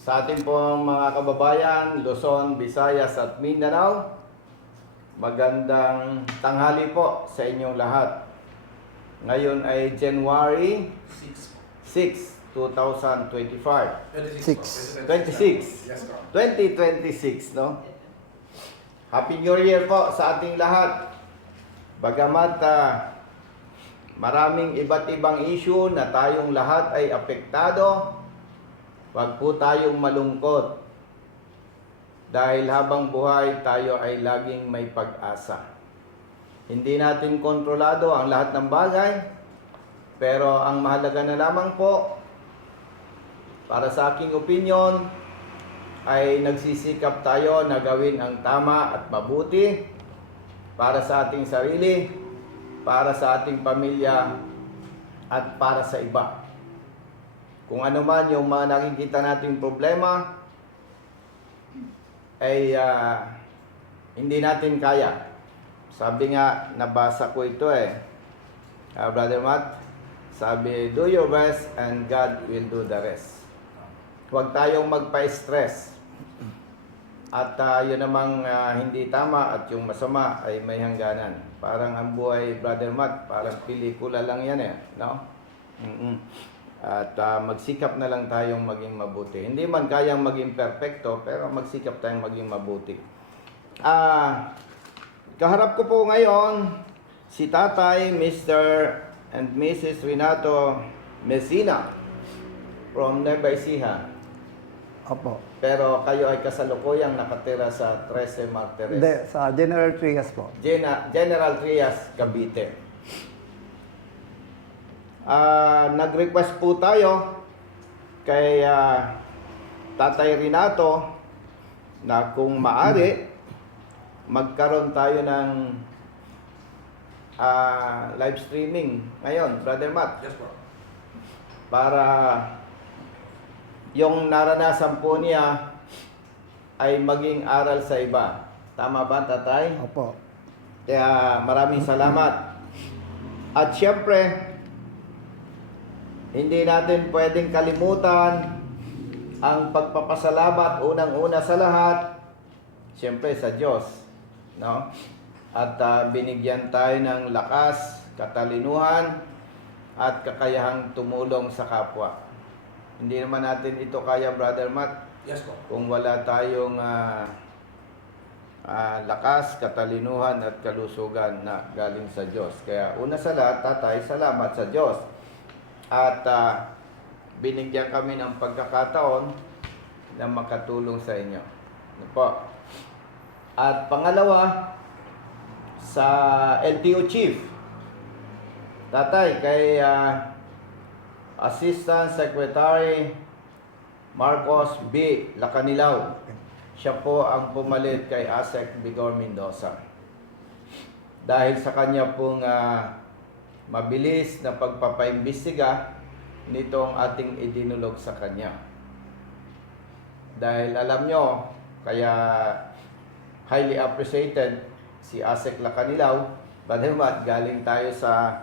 Sa ating pong mga kababayan, Luzon, Visayas at Mindanao, magandang tanghali po sa inyong lahat. Ngayon ay January 6, 2025. 2026, no? Happy New Year po sa ating lahat. Bagamat maraming iba't ibang issue na tayong lahat ay apektado, wag po tayong malungkot. Dahil habang buhay, tayo ay laging may pag-asa. Hindi natin kontrolado ang lahat ng bagay, pero ang mahalaga na lamang po, para sa aking opinion, ay nagsisikap tayo na gawin ang tama at mabuti para sa ating sarili, para sa ating pamilya, at para sa iba. Kung ano man yung mga nakikita nating problema, ay hindi natin kaya. Sabi nga, nabasa ko ito Brother Matt, sabi, do your best and God will do the rest. Huwag tayong magpa-stress. At yun namang hindi tama at yung masama ay may hangganan. Parang ang buhay, Brother Matt, parang pelikula lang yan no? At magsikap na lang tayong maging mabuti. Hindi man kayang maging perfecto, pero magsikap tayong maging mabuti. Kaharap ko po ngayon si Tatay, Mr. and Mrs. Renato Messina from Nueva Ecija. Opo. Pero kayo ay kasalukuyang nakatira sa 13 Martires. Hindi, sa General Trias po. General Trias, Cavite. Nag-request po tayo kay Tatay Renato na kung maaari magkaroon tayo ng live streaming ngayon, Brother Matt. Yes, bro. Para yung naranasan po niya ay maging aral sa iba. Tama ba, Tatay? Opo. Kaya maraming salamat. At syempre, hindi natin pwedeng kalimutan ang pagpapasalamat unang-una sa lahat, syempre sa Diyos, no? At binigyan tayo ng lakas, katalinuhan, at kakayahang tumulong sa kapwa. Hindi naman natin ito kaya, Brother Matt, Yes, bro. kung wala tayong lakas, katalinuhan at kalusugan na galing sa Diyos. Kaya una sa lahat, Tatay, salamat sa Diyos. At binigyan kami ng pagkakataon na makatulong sa inyo. Ano po? At pangalawa, sa LTO Chief, Tatay, kay Assistant Secretary Marcos B. Lacanilaw. Siya po ang pumalit kay ASEC Vigor Mendoza. Dahil sa kanya pong mabilis na pagpapaimbestiga nitong ating idinulog sa kanya. Dahil alam nyo, kaya highly appreciated si ASEC Lacanilaw. Brother Matt, galing tayo sa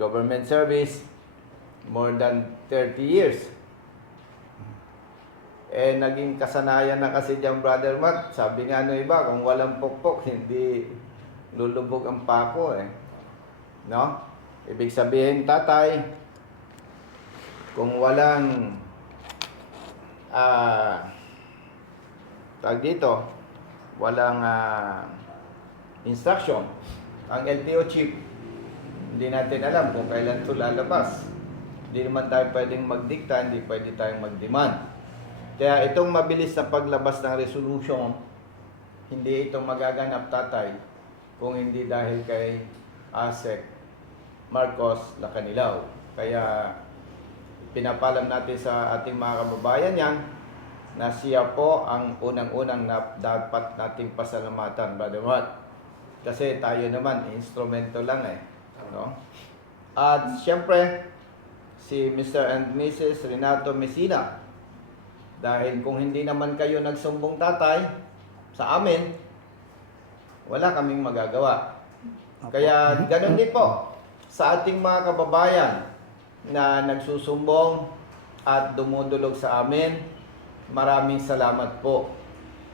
government service, more than 30 years. Naging kasanayan na kasi diyang, Brother Matt. Sabi nga no iba, kung walang pokpok, hindi lulubog ang pako No? Ibig sabihin, Tatay, kung walang tag dito, walang instruction, ang LTO Chief, hindi natin alam kung kailan ito lalabas. Hindi naman tayo pwedeng magdikta, hindi pwede tayong mag-demand. Kaya itong mabilis na paglabas ng resolution, hindi ito magaganap, Tatay, kung hindi dahil kay ASEC Marcos Lacanilaw. Kaya pinapalam natin sa ating mga kababayan yan na siya po ang unang-unang na dapat nating pasalamatan, Brother Matt. Kasi tayo naman, instrumento lang no? At siyempre, si Mr. and Mrs. Renato Messina. Dahil kung hindi naman kayo nagsumbong, Tatay, sa amin, wala kaming magagawa. Kaya ganun din po sa ating mga kababayan na nagsusumbong at dumudulog sa amin maraming salamat po.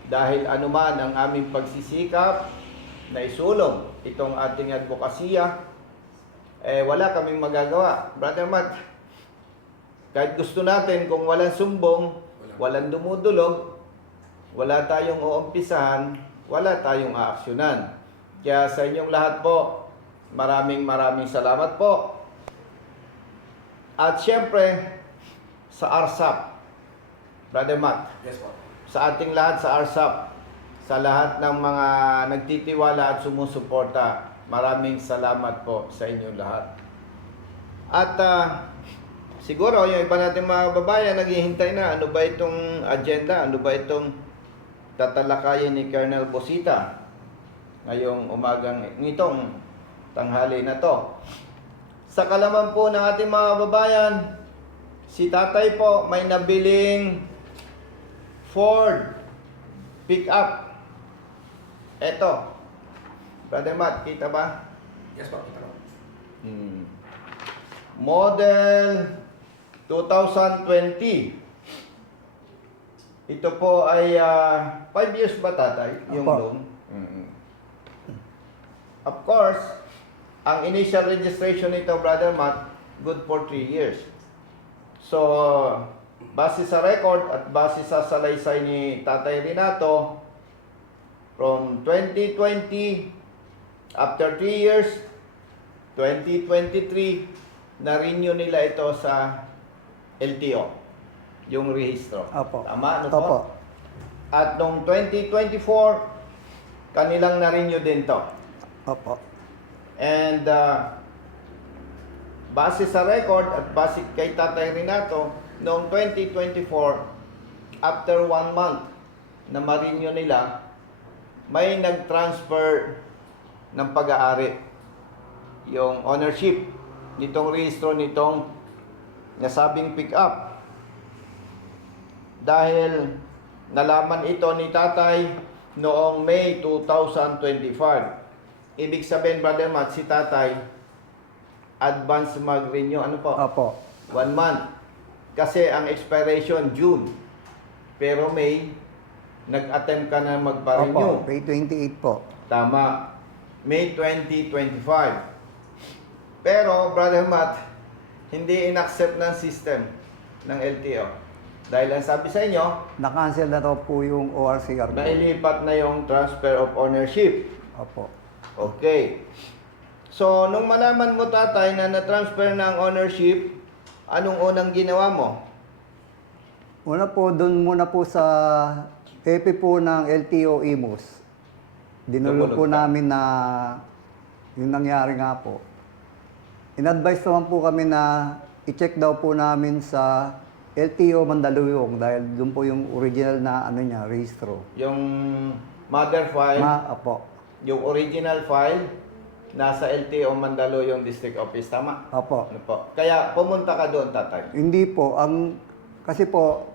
Dahil anuman ang aming pagsisikap na isulong itong ating advokasya, wala kaming magagawa. Brother Matt, kahit gusto natin, kung walang sumbong, walang dumudulog, wala tayong uumpisahan, wala tayong aaksyonan. Kaya sa inyong lahat po, maraming salamat po. At syempre, sa RSAP, Brother Matt, Yes po. sa ating lahat sa RSAP, sa lahat ng mga nagtitiwala at sumusuporta, maraming salamat po sa inyong lahat. At siguro yung iba nating mga babayan naghihintay na ano ba itong agenda, ano ba itong tatalakayin ni Colonel Bosita ngayong umagang nitong tanghali na to. Sa kalaman po ng ating mga babayan, si tatay po may nabiling Ford pick-up. Eto. Brother Matt, kita ba? Yes po, ito po. Model 2020. Ito po ay 5 years ba tatay? Yung Opo. loan? Of course, ang initial registration nito, Brother Matt, good for 3 years. So, base sa record at base sa salaysay ni Tatay Renato, from 2020, after 3 years, 2023, na-renew nila ito sa LTO, yung rehistro. Opo. Tama? Ano po? Opo. At noong 2024, kanilang na-renew din to. Opo. And base sa record at base kay Tatay Renato, noong 2024, after 1 month na ma-renew nila, may nag-transfer ng pag-aari. Yung ownership nitong rehistro nitong nasabing pick-up. Dahil nalaman ito ni Tatay noong May 2025. Ibig sabihin, Brother Matt, si Tatay, advance mag-renew. Ano po? Opo. 1 month. Kasi ang expiration, June. Pero May, nag-attempt ka na Opo. magpa-renew. May 28 po. Tama. May 2025. Pero, Brother Matt, hindi in-accept ng system ng LTO. Dahil ang sabi sa inyo, Na-cancel na raw po yung ORCR po. nailipat na yung transfer of ownership. Opo. Okay. So, nung malaman mo, tatay, na na-transfer ng ownership, anong unang ginawa mo? Una po, doon muna po sa EP po ng LTO Imus. Dinulo Tumunog po ka. namin na yung nangyari nga po. In-advise naman po kami na i-check daw po namin sa LTO Mandaluyong dahil doon po yung original na ano niya, rehistro. Yung mother file, Opo. yung original file, nasa LTO Mandaluyong District Office. Tama? Opo. Ano po? Kaya pumunta ka doon, tatay. Hindi po, kasi po,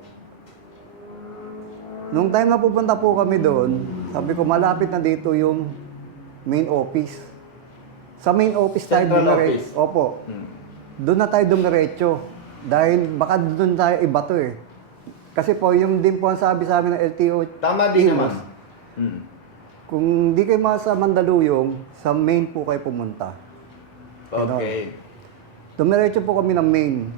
nung time na pupunta po kami doon, sabi ko malapit na dito yung main office. Sa main office tayo Central dumiretso. office. Opo. Doon na tayo dumiretso. Dahil baka doon tayo iba to eh. Kasi po, yung din po ang sabi sa amin ng LTO. Tama din naman. Imus, kung di kayo sa Mandaluyong, sa main po kayo pumunta. Okay. Dumiretso po kami ng main.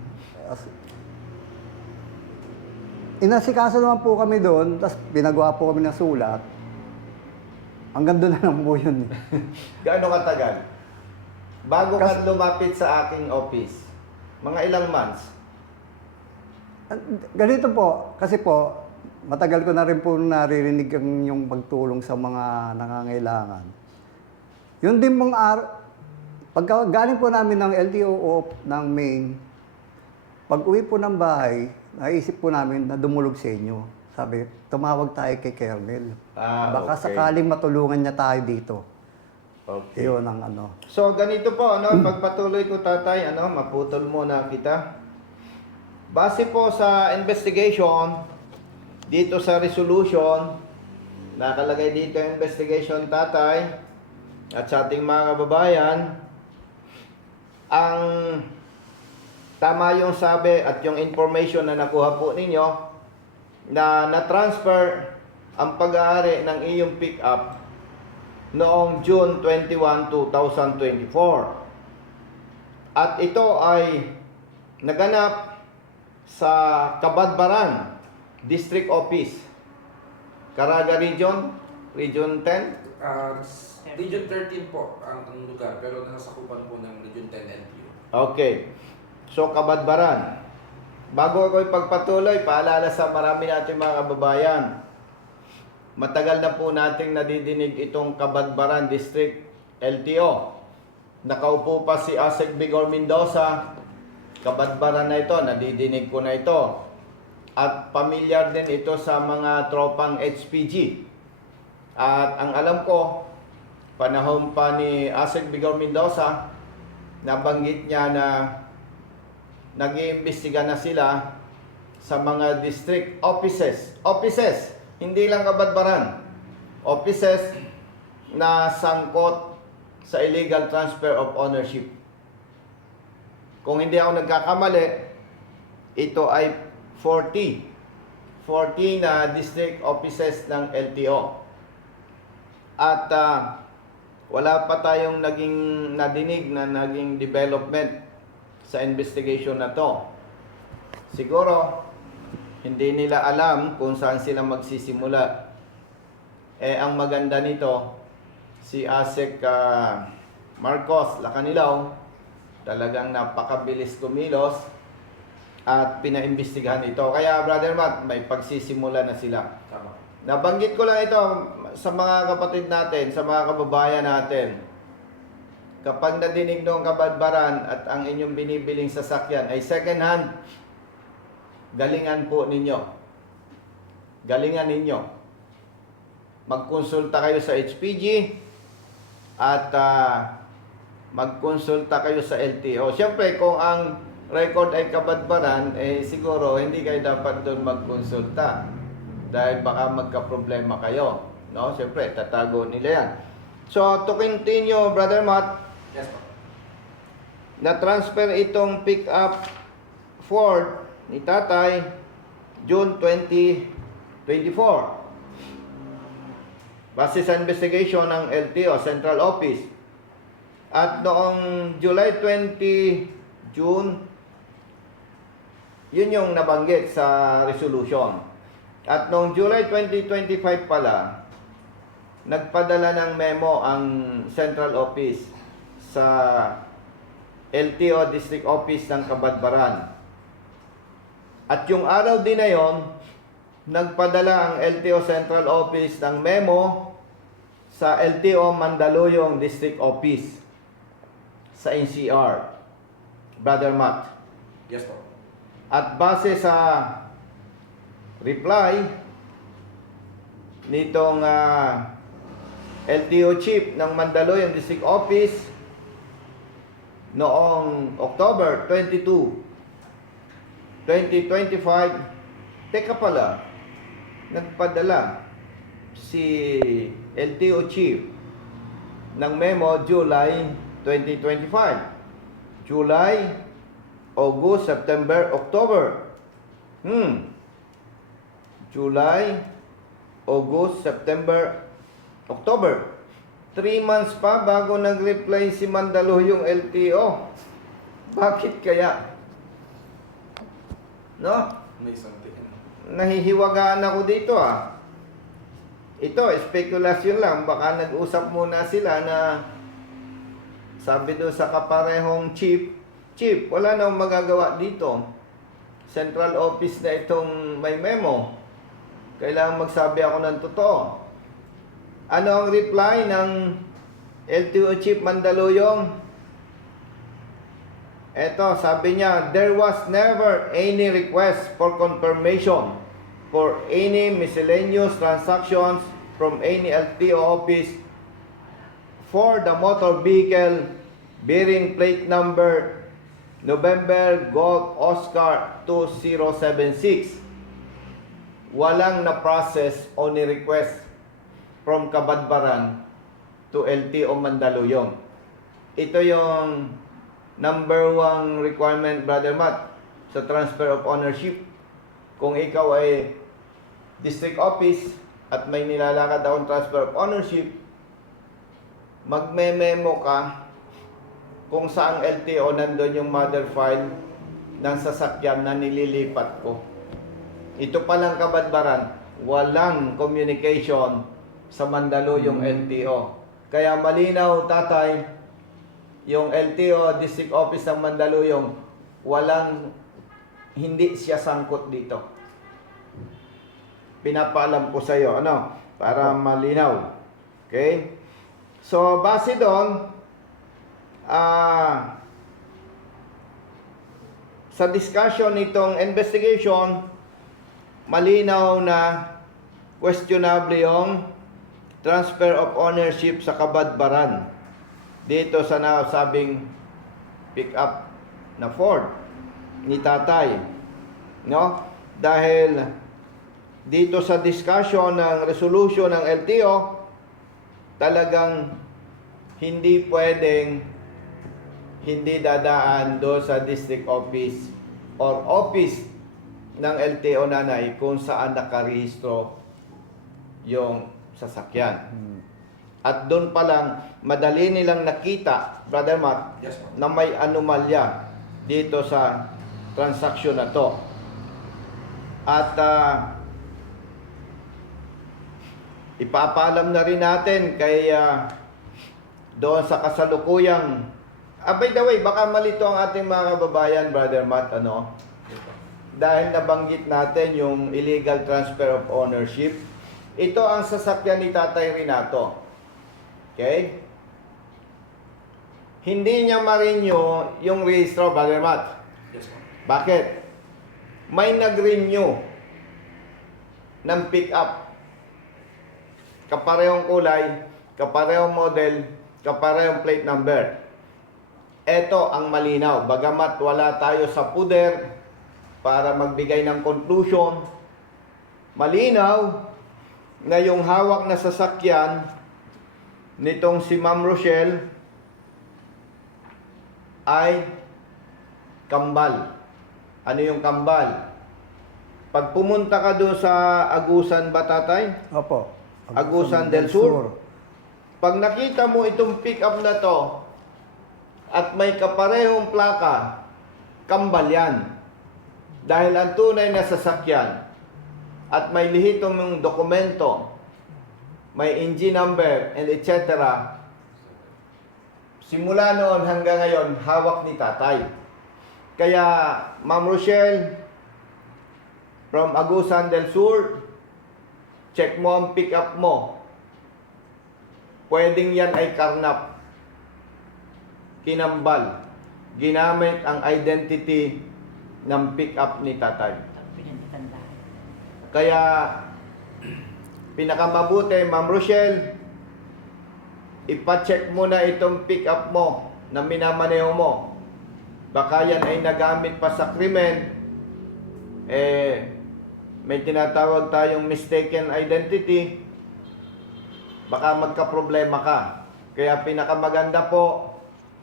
Inasikaso naman po kami doon, tapos pinagawa po kami ng sulat. Hanggang doon na lang po yun. Gaano katagal? Bago Kas- ka lumapit sa aking office, mga ilang months? Ganito po, kasi po, matagal ko na rin po naririnig yung pagtulong sa mga nangangailangan. Yun din mong pagka galing po namin ng LTO o ng main, pag uwi po ng bahay, naisip po namin na dumulog sa inyo. Sabi, tumawag tayo kay Kernel. Baka Okay. sakaling matulungan niya tayo dito. Okay. Yun ang ano. So, ganito po, pagpatuloy ko, tatay, maputol muna kita. Base po sa investigation, dito sa resolution, nakalagay dito yung investigation, tatay, at sa ating mga kababayan, ang tama yung sabi at yung information na nakuha po ninyo, na na-transfer ang pag-aari ng iyong pick-up noong June 21, 2024. At ito ay naganap sa Cabadbaran District Office, Caraga Region, Region 10. Region 13 po ang lugar, pero nasasakupan po ng Region 10 LTO. Okay. So, Cabadbaran. Bago ako ipagpatuloy, paalala sa marami natin mga kababayan, matagal na po nating nadidinig itong Cabadbaran District LTO. Nakaupo pa si Asek Bigor Mendoza, Cabadbaran na ito, nadidinig ko na ito. At pamilyar din ito sa mga tropang HPG. At ang alam ko, panahon pa ni Asek Bigor Mendoza, nabanggit niya na nag-iimbestiga na sila sa mga district offices. Offices, hindi lang Cabadbaran. Offices na sangkot sa illegal transfer of ownership. Kung hindi ako nagkakamali, ito ay 40 na district offices ng LTO. At wala pa tayong nadinig na naging development sa investigation na to. Siguro, hindi nila alam kung saan sila magsisimula. Ang maganda nito, si Asek Marcos Lacanilaw, talagang napakabilis kumilos at pinaimbestigahan ito. Kaya, Brother Matt, may pagsisimula na sila. Tama. Nabanggit ko lang ito sa mga kapatid natin, sa mga kababayan natin. Kapag nadinig noong Cabadbaran at ang inyong binibiling sasakyan ay second hand, galingan po ninyo. Galingan ninyo. Magkonsulta kayo sa HPG at magkonsulta kayo sa LTO. Siyempre, kung ang record ay Cabadbaran, siguro hindi kayo dapat doon magkonsulta. Dahil baka magka-problema kayo. No? Siyempre, tatago nila yan. So, to continue, Brother Matt, Yes po. na-transfer itong pick-up Ford ni Tatay June 2024. Base sa investigation ng LTO, Central Office. At noong July 20, June, yun yung nabanggit sa resolution. At noong July 2025 pala, nagpadala ng memo ang Central Office sa LTO District Office ng Cabadbaran. At yung araw din na yon, nagpadala ang LTO Central Office ng memo sa LTO Mandaluyong District Office sa NCR. Brother Matt. Yes po. At base sa reply nitong LTO Chief ng Mandaluyong District Office noong October 22, 2025, teka pala, nagpadala si LTO Chief ng memo July 2025. July, August, September, October. July, August, September, October. 3 months pa bago nag-reply si Mandaluyong LTO. Bakit kaya? No? May something. Nahihiwagaan ako dito Ito, spekulasyon lang. Baka nag-usap muna sila na sabi doon sa kaparehong chief, wala na akong magagawa dito. Central Office na itong may memo. Kailangan magsabi ako ng totoo. Ano ang reply ng LTO Chief Mandaluyong? Eto, sabi niya, there was never any request for confirmation for any miscellaneous transactions from any LTO office for the motor vehicle bearing plate number November Golf Oscar 2076. Walang na-process o ni-request from Cabadbaran to LTO Mandaluyong. Ito yung number 1 requirement, Brother Matt, sa transfer of ownership. Kung ikaw ay district office at may nilalakad akong transfer of ownership, magme-memo ka kung saang LTO nandun yung mother file ng sasakyan na nililipat ko. Ito palang kabadbaran, walang communication sa Mandaluyong LTO. Kaya malinaw, tatay, yung LTO, District Office ng Mandaluyong, hindi siya sangkot dito. Pinapaalam ko sa iyo, para malinaw. Okay? So, base doon, sa discussion nitong investigation, malinaw na questionable yung transfer of ownership sa kabadbaran dito sa nasabing pick-up na Ford ni tatay. No? Dahil dito sa discussion ng resolution ng LTO, talagang hindi pwedeng hindi dadaan do sa district office or office ng LTO nanay kung saan nakarehistro yung sasakyan. At doon pa lang, madali nilang nakita, Brother Matt, Yes, ma'am. na may anomalya dito sa transaksyon na to. At ipapaalam na rin natin kay doon sa kasalukuyang by the way, baka malito ang ating mga kababayan, Brother Matt, Yes, ma'am. dahil nabanggit natin yung illegal transfer of ownership. Ito ang sasakyan ni Tatay Renato. Okay? Hindi niya ma-renew yung rehistro, Brother Matt. Yes, ma'am. Bakit? May nag-renew ng pick-up. Kaparehong kulay, kaparehong model, kaparehong plate number. Ito ang malinaw. Bagamat wala tayo sa puder para magbigay ng conclusion, malinaw na yung hawak na sasakyan nitong si Ma'am Rochelle ay kambal. Ano yung kambal? Pag pumunta ka doon sa Agusan ba, tatay? Opo. Agusan del Sur. Pag nakita mo itong pick-up na to at may kaparehong plaka, kambal yan. Dahil ang tunay na sasakyan at may lihitong yung dokumento, may engine number, and etc. Simula noon hanggang ngayon, hawak ni tatay. Kaya, Ma'am Rochelle, from Agusan del Sur, check mo ang pick-up mo. Pwedeng yan ay karnap. Kinambal. Ginamit ang identity ng pick-up ni tatay. Kaya, pinakamabuti, Ma'am Rochelle, ipacheck mo na itong pick-up mo na minamaneho mo. Baka yan ay nagamit pa sa krimen. May tinatawag tayong mistaken identity. Baka magka-problema ka. Kaya pinakamaganda po,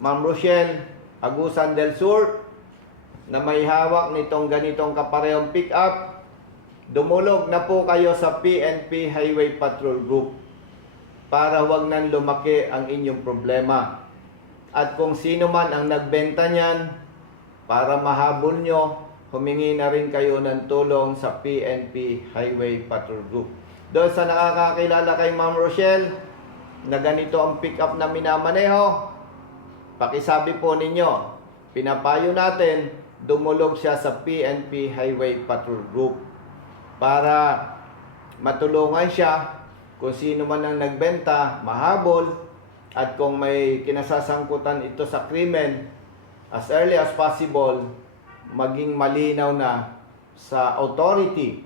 Ma'am Rochelle, Agusan del Sur, na may hawak nitong ganitong kaparehong pick-up, dumulog na po kayo sa PNP Highway Patrol Group para wag nang lumaki ang inyong problema. At kung sino man ang nagbenta niyan, para mahabol nyo, humingi na rin kayo ng tulong sa PNP Highway Patrol Group. Doon sa nakakakilala kay Ma'am Rochelle, na ganito ang pick-up na minamaneho, pakisabi po ninyo, pinapayo natin, dumulog siya sa PNP Highway Patrol Group para matulungan siya kung sino man ang nagbenta, mahabol, at kung may kinasasangkutan ito sa krimen, as early as possible, maging malinaw na sa authority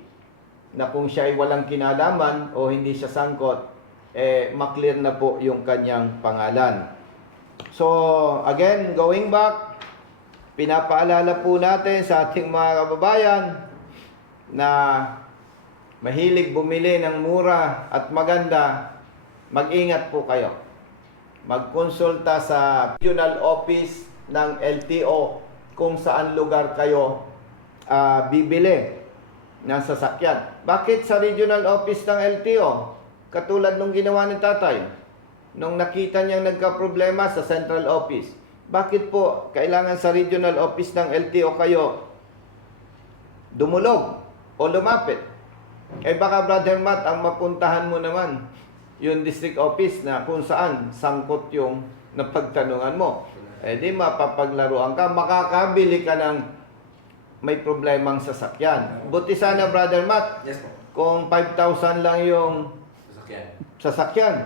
na kung siya ay walang kinalaman o hindi siya sangkot, maklear na po yung kanyang pangalan. So, again, going back, pinapaalala po natin sa ating mga kababayan na mahilig bumili ng mura at maganda, mag-ingat po kayo. Magkonsulta sa regional office ng LTO kung saan lugar kayo bibili ng sasakyan. Bakit sa regional office ng LTO? Katulad nung ginawa ni tatay, nung nakita niyang nagka-problema sa central office. Bakit po kailangan sa regional office ng LTO kayo dumulog o lumapit? Eh baka Brother Matt, ang mapuntahan mo naman yung district office na kung saan sangkot yung napagtanungan mo. Eh di mapapaglaruan ka, makakabili ka ng may problemang sasakyan. Buti sana Brother Matt, Yes po. kung 5,000 lang yung Sasakyan. sasakyan.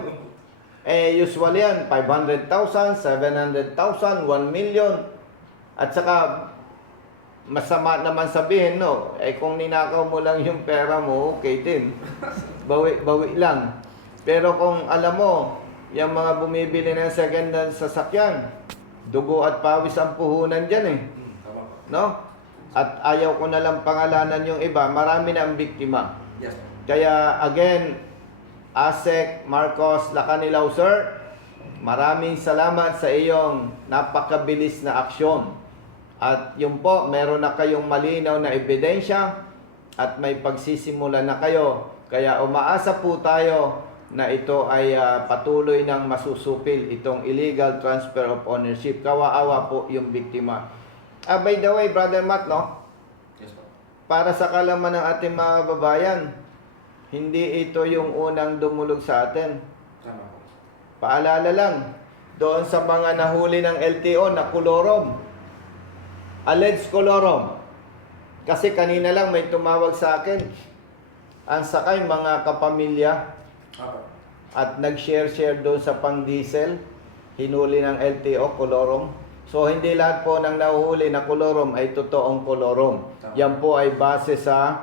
Eh usually yan, 500,000, 700,000, 1 million. At saka masama naman sabihin, no? Eh kung ninakaw mo lang yung pera mo, okay din. Bawi lang. Pero kung alam mo, yung mga bumibili ng second hand sasakyan, dugo at pawis ang puhunan dyan eh. Tama po. No? At ayaw ko na lang pangalanan yung iba, marami na ang biktima. Yes po. Kaya again, ASEC Marcos Lacanilaw sir, maraming salamat sa iyong napakabilis na aksyon. At yun po, meron na kayong malinaw na ebidensya at may pagsisimula na kayo. Kaya umaasa po tayo na ito ay patuloy ng masusupil itong illegal transfer of ownership. Kawaawa po yung biktima. By the way, Brother Matt, no? Yes po. Para sa kalaman ng ating mga babayan, hindi ito yung unang dumulog sa atin. Tama po. Paalala lang, doon sa mga nahuli ng LTO na kolorom, alleged kolorom. Kasi kanina lang may tumawag sa akin, ang sakay mga kapamilya, Apo. at nag-share doon sa pang-diesel, hinuli ng LTO, kolorom. So, hindi lahat po ng nahuhuli na kolorom ay totoong kolorom. Tama. Yan po ay base sa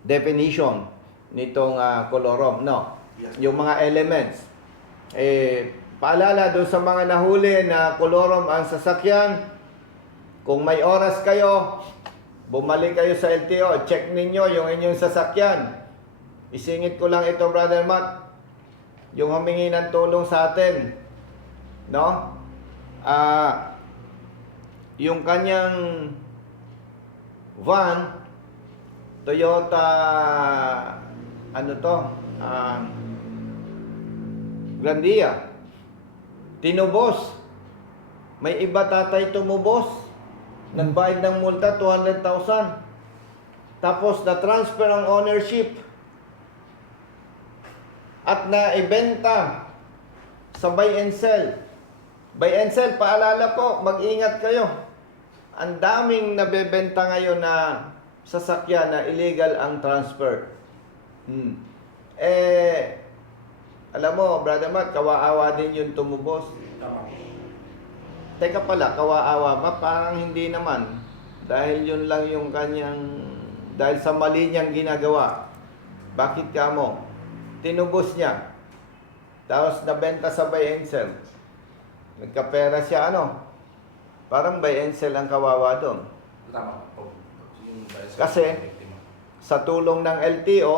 definition nitong kolorom. No? Yes. Yung mga elements. Paalala doon sa mga nahuli na kolorom ang sasakyan, kung may oras kayo, bumalik kayo sa LTO, check ninyo yung inyong sasakyan. Isingit ko lang ito, Brother Matt, yung humingi ng tulong sa atin, no? Yung kanyang van, Toyota, ano to, Grandia, tinubos. May iba tatay tumubos, nagbayad ng multa 200,000. Tapos na-transfer ang ownership at na-ibenta sa buy and sell. Buy and sell, paalala po, mag-ingat kayo. Ang daming nabebenta ngayon na sasakyan na illegal ang transfer. Alam mo, Brother Matt, kawaawa din yung tumubos. Tama po. Teka pala, kawaawa ba? Parang hindi naman. Dahil yun lang yung kanyang, dahil sa mali niyang ginagawa. Bakit ka mo? Tinubos niya. Tapos nabenta sa buy and sell. Nagkapera siya, ano? Parang buy and sell ang kawawa doon. Tama po. Yung Kasi, sa tulong ng LTO,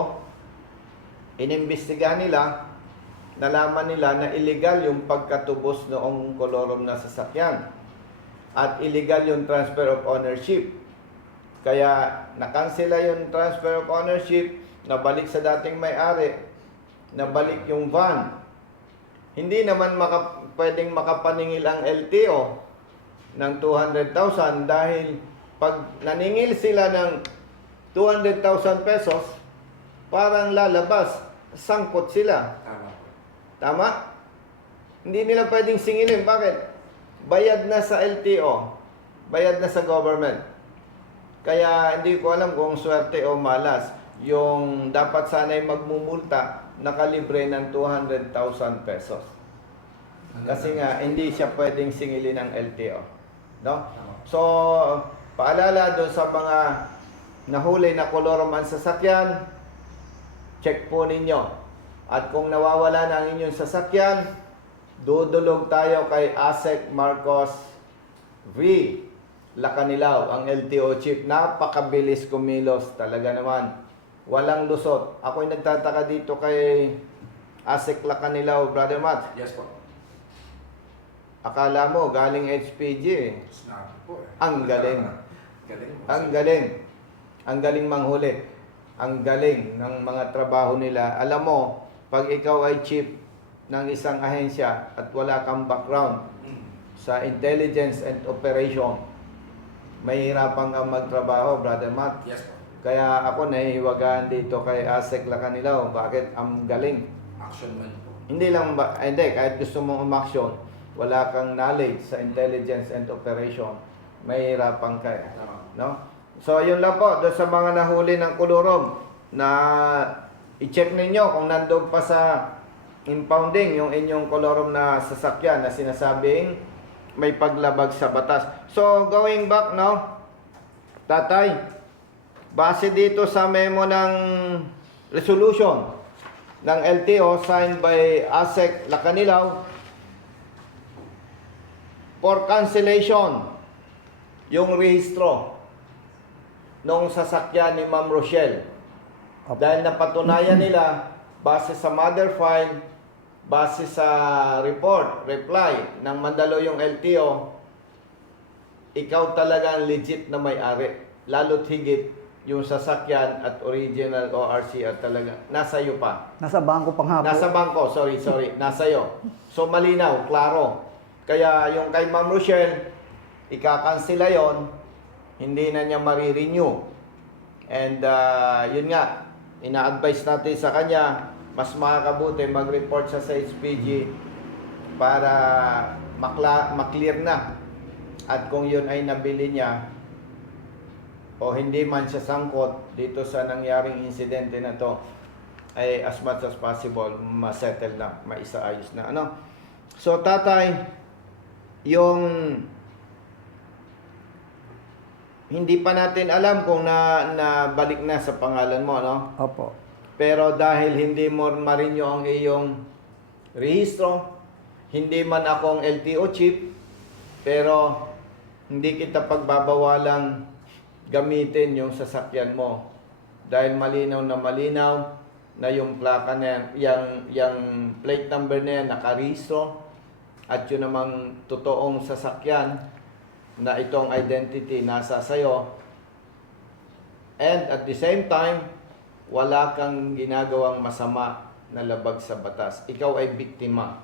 inimbestiga nila, nalaman nila na illegal yung pagkatubos noong kolorom na sasakyan. At illegal yung transfer of ownership. Kaya nakansela yung transfer of ownership, nabalik sa dating may-ari, nabalik yung van. Hindi naman pwedeng makapaningil ang LTO ng 200,000 dahil pag naningil sila ng 200,000 pesos, parang lalabas, sangkot sila. Tama po. Tama? Hindi nila pwedeng singilin. Bakit? Bayad na sa LTO. Bayad na sa government. Kaya hindi ko alam kung swerte o malas. Yung dapat sana'y magmumulta, nakalibre ng 200,000 pesos. Kasi nga, hindi siya pwedeng singilin ng LTO. No? So, paalala doon sa mga nahuli na kolorom ang sasakyan, check po ninyo. At kung nawawala na ang inyong sasakyan, dudulog tayo kay ASEC Marcos V. Lacanilaw, ang LTO chief. Napakabilis kumilos talaga naman. Walang lusot. Ako'y nagtataka dito kay ASEC Lacanilaw, Brother Matt. Yes po. Akala mo, galing HPG eh. Snap po eh. Ang galing. Galing. Ang galing. Ang galing manghuli. Ang galing ng mga trabaho nila. Alam mo, pag ikaw ay chief ng isang ahensya at wala kang background Mm. sa intelligence and operation, mahirapan kang magtrabaho, Brother Matt. Yes po. Kaya ako nahihiwagaan dito kay Asek Lacanilaw. Bakit? Ang galing. Action man po. Hindi lang ba, hindi, kahit gusto mong umaksyon, wala kang knowledge sa intelligence and operation, mahirapan ka. Tama. No? So, yun lang po, doon sa mga nahuli ng kulurom, na i-check ninyo kung nandun pa sa impounding yung inyong kulurom na sasakyan na sinasabing may paglabag sa batas. So, going back now, tatay, base dito sa memo ng resolution ng LTO signed by Asek Lacanilaw for cancellation yung rehistro nung sasakyan ni Ma'am Rochelle. Dahil napatunayan nila base sa mother file, base sa reply ng Mandaluyong LTO, ikaw talagang legit na may-ari. Lalo't higit yung sasakyan at original ORC at talaga nasa iyo pa. Nasa bangko pang hapon. Nasa bangko, sorry, nasa iyo. So malinaw, klaro. Kaya yung kay Ma'am Rochelle, ikakansela yon, hindi na niya marirenew. And yun nga, ina-advise natin sa kanya, mas makakabuti mag-report siya sa HPG para maklear na. At kung yun ay nabili niya, o hindi man siya sangkot dito sa nangyaring insidente na to, ay as much as possible, masettle na, maisaayos na. Ano? So, tatay, yung hindi pa natin alam kung nabalik na sa pangalan mo, no? Opo. Pero dahil hindi mo marinyo ang iyong rehistro, hindi man akong LTO chief, pero hindi kita pagbabawalang gamitin yung sasakyan mo. Dahil malinaw na yung plaka na yan, yung plate number na yan nakarehistro, at yun namang totoong sasakyan na itong identity nasa sayo. And at the same time, wala kang ginagawang masama na labag sa batas. Ikaw ay biktima.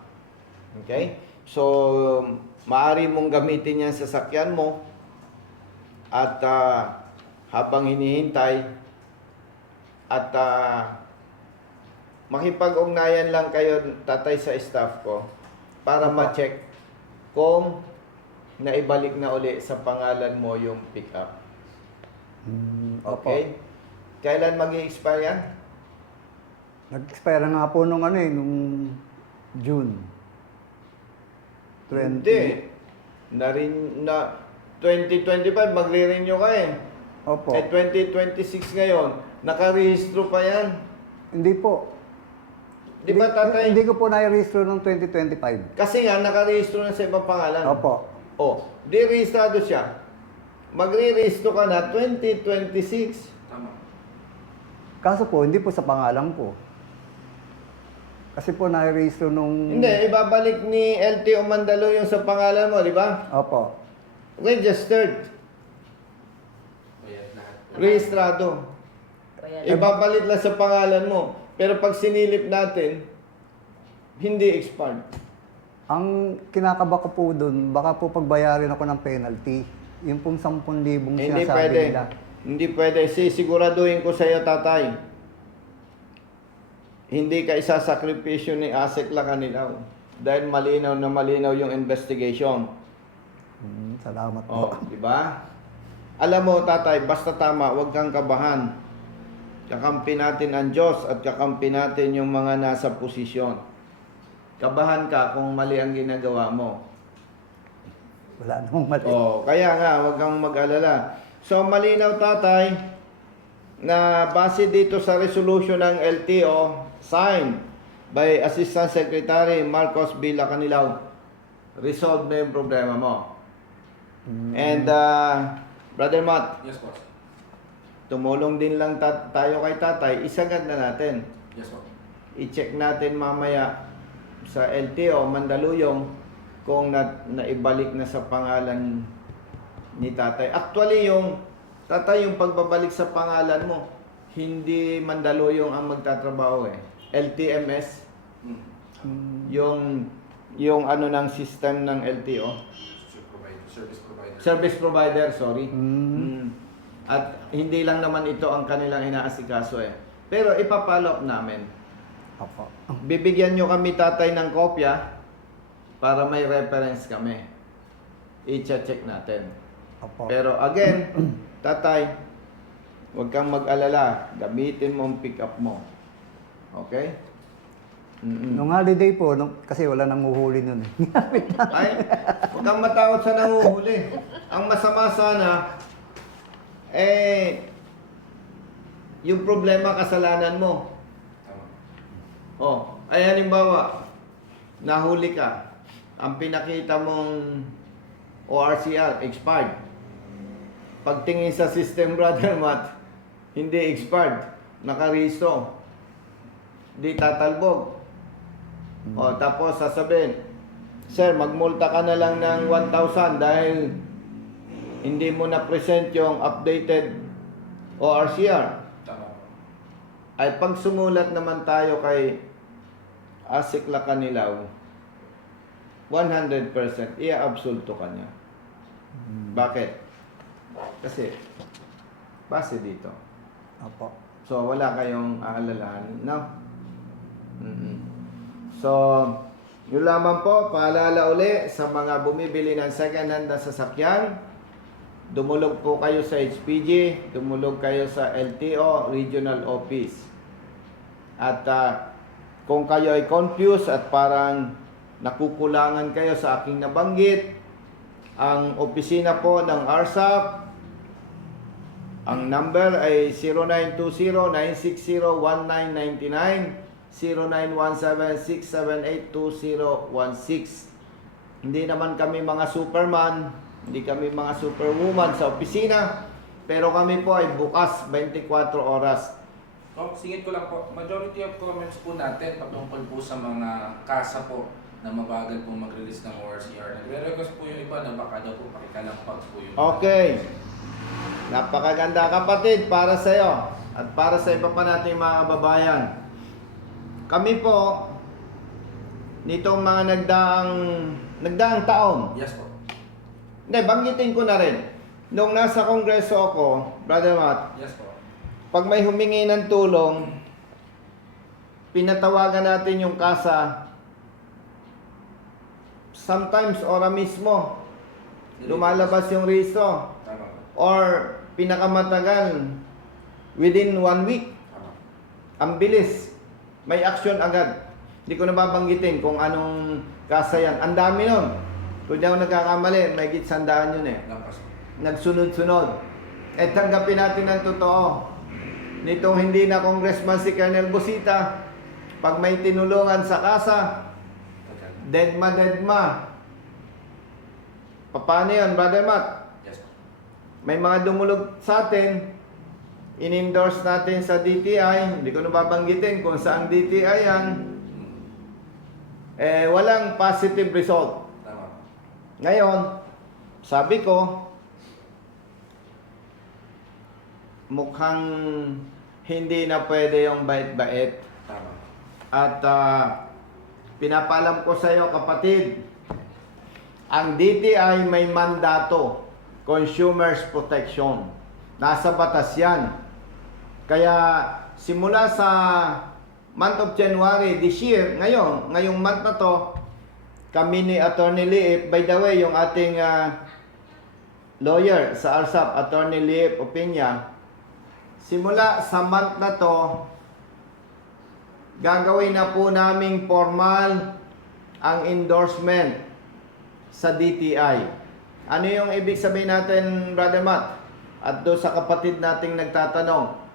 Okay? So, maaari mong gamitin yan sa sasakyan mo at habang hinihintay at makipag-ugnayan lang kayo, tatay, sa staff ko para ma-check kung naibalik na uli sa pangalan mo yung pick-up. Opo. Okay? Kailan mag-i-expire yan? Nag-expire na nga po nung June. 20. Hindi. Na 2025, magre-renew ka eh. Opo. Eh 2026 ngayon, nakarehistro pa yan. Hindi po. Di ba, tatay? Hindi ko po na-register noong 2025. Kasi nga, nakarehistro na sa ibang pangalan. Opo. Oh, di-rehistrado siya. Magre-rehistro ka na 2026. Tama. Kaso po, hindi po sa pangalan ko. Kasi po na-register nung... Hindi, ibabalik ni LTO Mandaluyong sa pangalan mo, di ba? Opo. Registered. Bayad lahat. Rehistrado. Kaya Ibabalik lang sa pangalan mo. Pero pag sinilip natin, hindi expired. Ang kinakaba ko po doon, baka po pagbayarin ako ng penalty. Yung pong 10,000 Hindi sinasabi pwede. nila. Hindi pwede. Siguraduhin ko sa iyo, tatay. Hindi ka isasakripisyo ni Asek Lacanilaw. Dahil malinaw na malinaw yung investigation. Salamat Oh, po. di ba? Alam mo, tatay, basta tama, huwag kang kabahan. Kakampi natin ang Diyos at kakampi natin yung mga nasa posisyon. Kabahan ka kung mali ang ginagawa mo. Wala namang mali. Oh, kaya nga, huwag kang mag-alala. So, malinaw, tatay, na base dito sa resolution ng LTO, signed by Assistant Secretary Marcos B. Lacanilaw, resolve na yung problema mo. And, Brother Matt, Yes, boss. tumulong din lang tayo kay tatay, isagad na natin. Yes, boss. I-check natin mamaya sa LTO, Mandaluyong, kung naibalik na sa pangalan ni tatay. Actually, yung Tatay, yung pagbabalik sa pangalan mo, hindi Mandaluyong ang magtatrabaho eh. LTMS, yung ano ng system ng LTO. Service provider, sorry. At hindi lang naman ito ang kanilang inaasikaso eh. Pero ipapollow up namin. Opo. Bibigyan nyo kami tatay ng kopya para may reference kami. I-check natin. Opo. Pero again, tatay, huwag kang mag-alala. Gamitin mo ang pick-up mo. Okay? Nung holiday po, kasi wala nang uhuli nun eh. Ay, huwag kang matakot sa nanguhuli. Ang masama sana, yung problema, kasalanan mo. Oh, ay halimbawa, nahuli ka. Ang pinakita mong ORCR, expired. Pagtingin sa system, Brother Matt, hindi expired. Nakaristo. Di tatalbog. O, tapos sasabihin, Sir, magmulta ka na lang ng 1,000 dahil hindi mo na-present yung updated ORCR. Tama. Ay pag sumulat naman tayo kay Asik Lacanilaw, 100% i-absolto ka niya. Bakit? Kasi base dito. Opo. So wala kayong aalalahanin, no? So, yun lamang po, paalala uli sa mga bumibili ng second hand na sasakyan, dumulog po kayo sa HPG, dumulog kayo sa LTO, Regional Office. At kung kayo ay confused at parang nakukulangan kayo sa aking nabanggit, ang opisina po ng RSAP, ang number ay 0920-960-1999, 0917-678-2016. Hindi naman kami mga superman, hindi kami mga superwoman sa opisina, pero kami po ay bukas 24 oras. Oh, singit ko lang po. Majority of comments po natin patungkol po sa mga kasa po na mabagal po mag-release ng ORCR. Nagre-request po yung iba na baka daw po pakikalampag po yung... Okay. Napakaganda kapatid para sa iyo at para sa iba pa nating mga kababayan. Kami po nitong mga nagdaang taon. Yes po. Hindi, banggitin ko na rin. Nung nasa kongreso ako, Brother Matt, Yes po. pag may humingi ng tulong, pinatawagan natin yung kasa. Sometimes, ora mismo, lumalabas yung riso. Tama po. Or pinakamatagal, within 1 week. Tama. Ang bilis. May action agad. Hindi ko nababanggitin kung anong kasa yan. Ang dami nun. Kung di ako nagkakamali, may higit 100 yun eh. Lampas po. Nagsunod-sunod. Eh tanggapin natin ang totoo. Nitong hindi na congressman si Colonel Busita, pag may tinulungan sa kasa, deadma. Paano yan, Brother Matt? Yes po. May mga dumulog sa atin, in-endorse natin sa DTI, hindi ko nababanggitin kung saang DTI yan, walang positive result. Tama po. Ngayon, sabi ko, mukhang hindi na pwede yung bait-bait. Tama. At pinapaalam ko sa iyo, kapatid, ang DTI may mandato, Consumers Protection. Nasa batas yan. Kaya simula sa month of January this year, ngayong month na to, kami ni Attorney Liip, by the way, yung ating lawyer sa RSAP, Attorney Liip Opinya, simula sa month na to, gagawin na po naming formal ang endorsement sa DTI. Ano yung ibig sabihin natin, Brother Matt? At doon sa kapatid nating nagtatanong,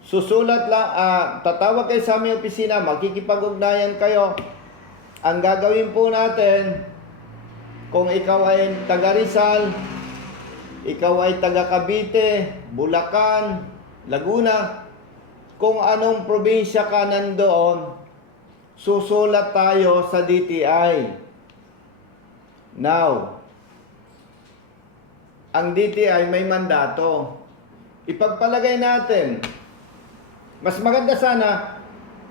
susulat lang, tatawag kayo sa aming opisina, magkikipag-ugnayan kayo. Ang gagawin po natin, kung ikaw ay taga Rizal, ikaw ay taga Cavite, Bulacan, Laguna, kung anong probinsya ka nandoon, susulat tayo sa DTI. Now, ang DTI may mandato. Ipagpalagay natin, mas maganda sana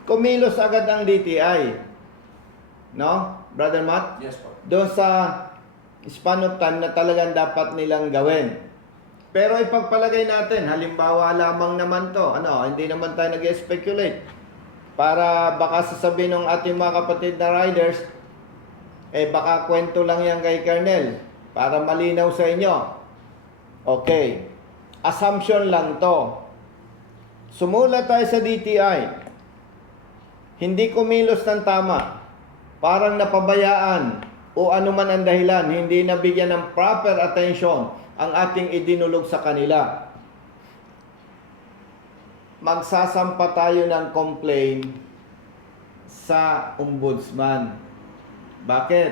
kumilos agad ang DTI. No? Brother Matt? Yes po. Doon sa span of time na talagang dapat nilang gawin. Pero ipagpalagay natin, halimbawa lamang naman to, hindi naman tayo nag-speculate. Para baka sasabihin ng ating mga kapatid na riders, baka kwento lang yan kay Colonel, para malinaw sa inyo. Okay, assumption lang to. Sumula tayo sa DTI, hindi kumilos ng tama, parang napabayaan, o anuman ang dahilan, hindi nabigyan ng proper attention ang ating idinulog sa kanila. Magsasampa tayo ng complaint sa ombudsman. Bakit?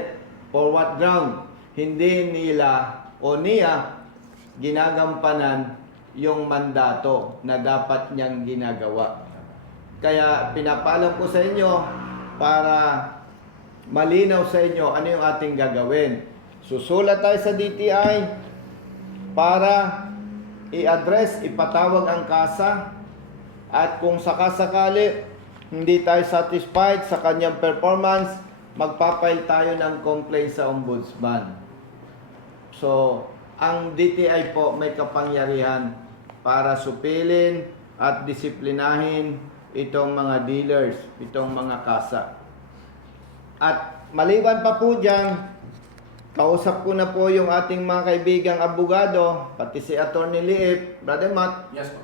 For what ground? Hindi nila o niya ginagampanan yung mandato na dapat niyang ginagawa. Kaya pinapaalam ko sa inyo para malinaw sa inyo ano yung ating gagawin. Susulat tayo sa DTI para i-address, ipatawag ang kasa, at kung sakasakali hindi tayo satisfied sa kanyang performance, magpapail tayo ng complaint sa ombudsman. So, ang DTI po may kapangyarihan para supilin at disiplinahin itong mga dealers, itong mga kasa. At maliban pa po dyan, kausap ko na po yung ating mga kaibigang abogado, pati si Attorney Liip, Brother Matt. Yes po.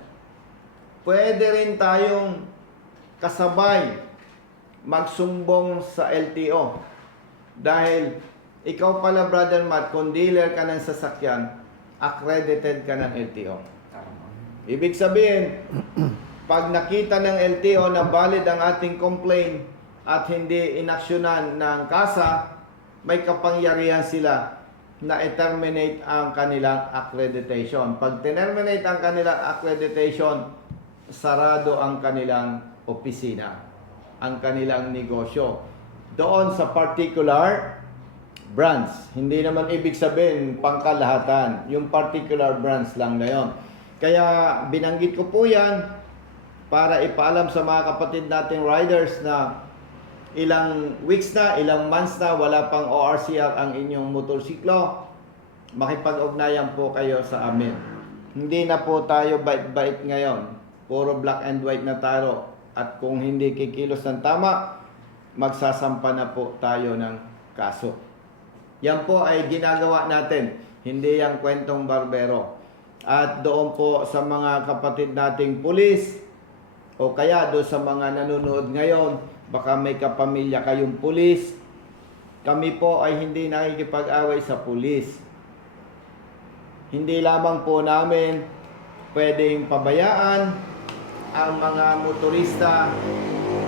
Pwede rin tayong kasabay magsumbong sa LTO. Dahil ikaw pala, Brother Matt, kung dealer ka ng sasakyan, accredited ka ng LTO. Tama po. Ibig sabihin, pag nakita ng LTO na valid ang ating complaint at hindi inaksyonan ng kasa, may kapangyarihan sila na i-terminate ang kanilang accreditation. Pag terminate ang kanilang accreditation, sarado ang kanilang opisina, ang kanilang negosyo. Doon sa particular branch. Hindi naman ibig sabihin pangkalahatan. Yung particular branch lang na yon. Kaya binanggit ko po yan para ipaalam sa mga kapatid nating riders na ilang weeks na, ilang months na, wala pang ORCR ang inyong motorsiklo, makipag-ugnayan po kayo sa amin. Hindi na po tayo bait-bait ngayon. Puro black and white na tayo. At kung hindi kikilos ng tama, magsasampa na po tayo ng kaso. Yan po ay ginagawa natin. Hindi yung kwentong barbero. At doon po sa mga kapatid nating pulis, o kaya doon sa mga nanonood ngayon, baka may kapamilya kayong pulis, kami po ay hindi nakikipag-away sa pulis. Hindi lamang po namin pwedeng pabayaan ang mga motorista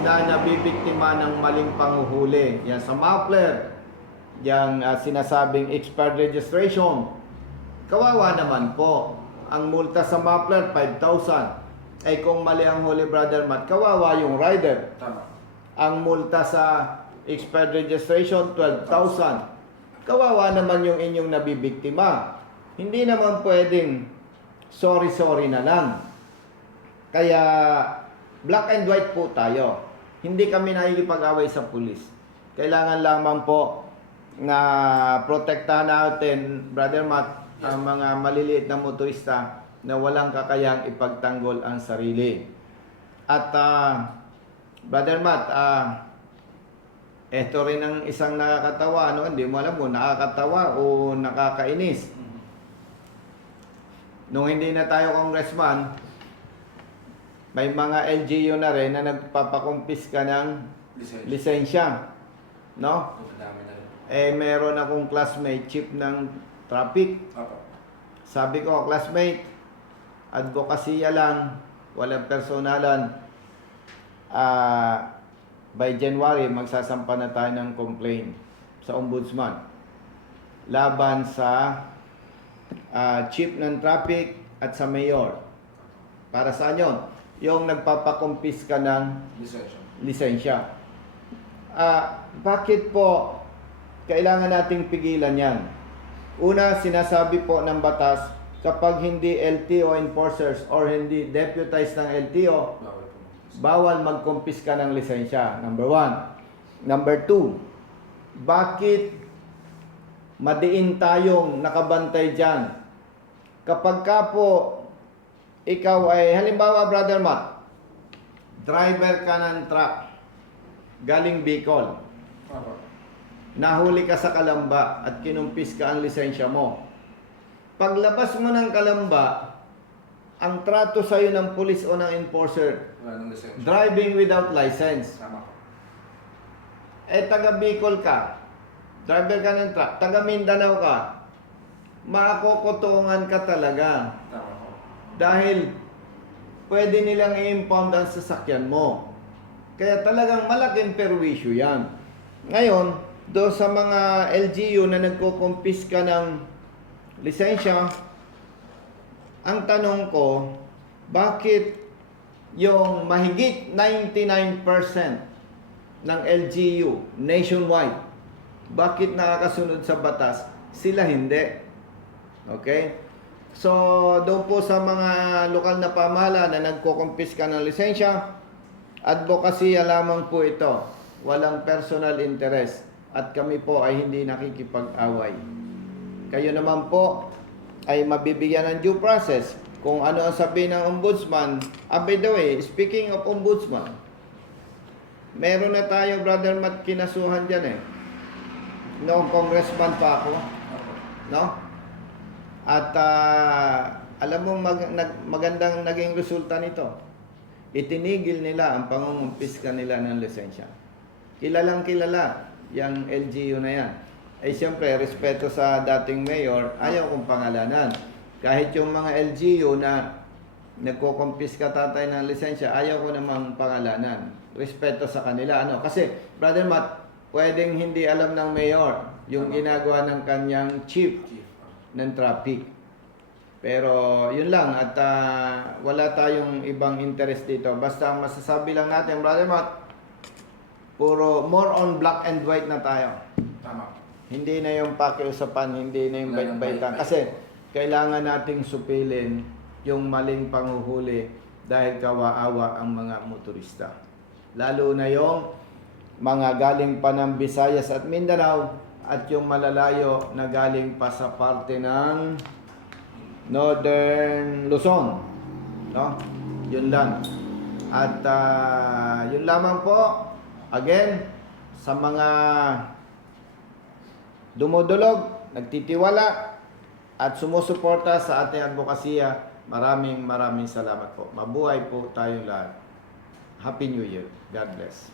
na nabibiktima ng maling panguhuli. Yan sa muffler, yung sinasabing expired registration. Kawawa naman po. Ang multa sa muffler, 5,000. Ay kung mali ang huli, Brother Matt, kawawa yung rider. Tama. Ang multa sa expired registration, 12,000. Kawawa naman yung inyong nabibiktima. Hindi naman pwedeng sorry na lang. Kaya black and white po tayo. Hindi kami nakikipag-away sa pulis. Kailangan lamang po na protektahan natin, Brother Matt, ang mga maliliit na motorista na walang kakayang ipagtanggol ang sarili. At Brother Matt, eto rin ang isang nakakatawa, hindi mo alam kung nakakatawa o nakakainis. Nung hindi na tayo congressman, may mga LGU na rin na nagpapakumpiska ng lisensya. No? Dami na rin. Meron akong classmate, chief ng traffic. Opo. Sabi ko, classmate, advokasya lang, walang personalan. By January, magsasampa na tayo ng complaint sa ombudsman laban sa chief ng traffic at sa mayor. Para saan yun? Yung nagpapakumpiska ng lisensya. Bakit po kailangan nating pigilan yan? Una, sinasabi po ng batas, kapag hindi LTO enforcers or hindi deputized ng LTO, bawal magkumpiska ng lisensya. Number 1. Number 2, bakit madiin tayong nakabantay dyan? Kapag ka po, ikaw ay, halimbawa, Brother Matt, driver ka ng truck, galing Bicol, nahuli ka sa Kalamba at kinumpis ka ang lisensya mo. Paglabas mo ng Kalamba, ang trato sa'yo ng police o ng enforcer, Wala nang lisensya. driving without license. Tama po. Taga Bicol ka, driver ka ng truck, taga Mindanao ka, makukutungan ka talaga. Tama po. Dahil pwede nilang i-impound ang sasakyan mo. Kaya talagang malaking perwisyo yan. Ngayon, do sa mga LGU na nagkukumpiska ng lisensya, ang tanong ko, bakit yung mahigit 99% ng LGU nationwide, bakit nakakasunod sa batas, sila hindi? Okay? So, doon po sa mga lokal na pamahala na nagkukumpiska ng lisensya, advocacy lamang po ito. Walang personal interest. At kami po ay hindi nakikipag-away. Kayo naman po ay mabibigyan ng due process. Kung ano ang sabihin ng ombudsman. By the way, speaking of ombudsman, meron na tayo, Brother Matt, kinasuhan dyan eh. Noong congressman pa ako. No? At alam mo magandang naging resulta nito. Itinigil nila ang pangungumpiska nila ng lisensya. Kilalang kilala yung LGU na yan. Ay siyempre, respeto sa dating mayor, ayaw kong pangalanan. Kahit yung mga LGU na nagkukumpiska tatay ng lisensya, ayaw ko namang pangalanan. Respeto sa kanila. Kasi, Brother Matt, pwedeng hindi alam ng mayor yung ginagawa ng kanyang chief ng traffic. Pero yun lang at wala tayong ibang interest dito. Basta ang masasabi lang natin, Brother Matt, puro more on black and white na tayo. Tama. Hindi na yung pakiusapan, hindi na yung bait-baitan. Kasi kailangan nating supilin yung maling panguhuli dahil kawaawa ang mga motorista. Lalo na yung mga galing pa ng Visayas at Mindanao at yung malalayo na galing pa sa parte ng Northern Luzon. No? Yun lang. At yun lamang po. Again, sa mga dumudulog, nagtitiwala at sumusuporta sa ating advokasya, maraming salamat po. Mabuhay po tayong lahat. Happy New Year. God bless.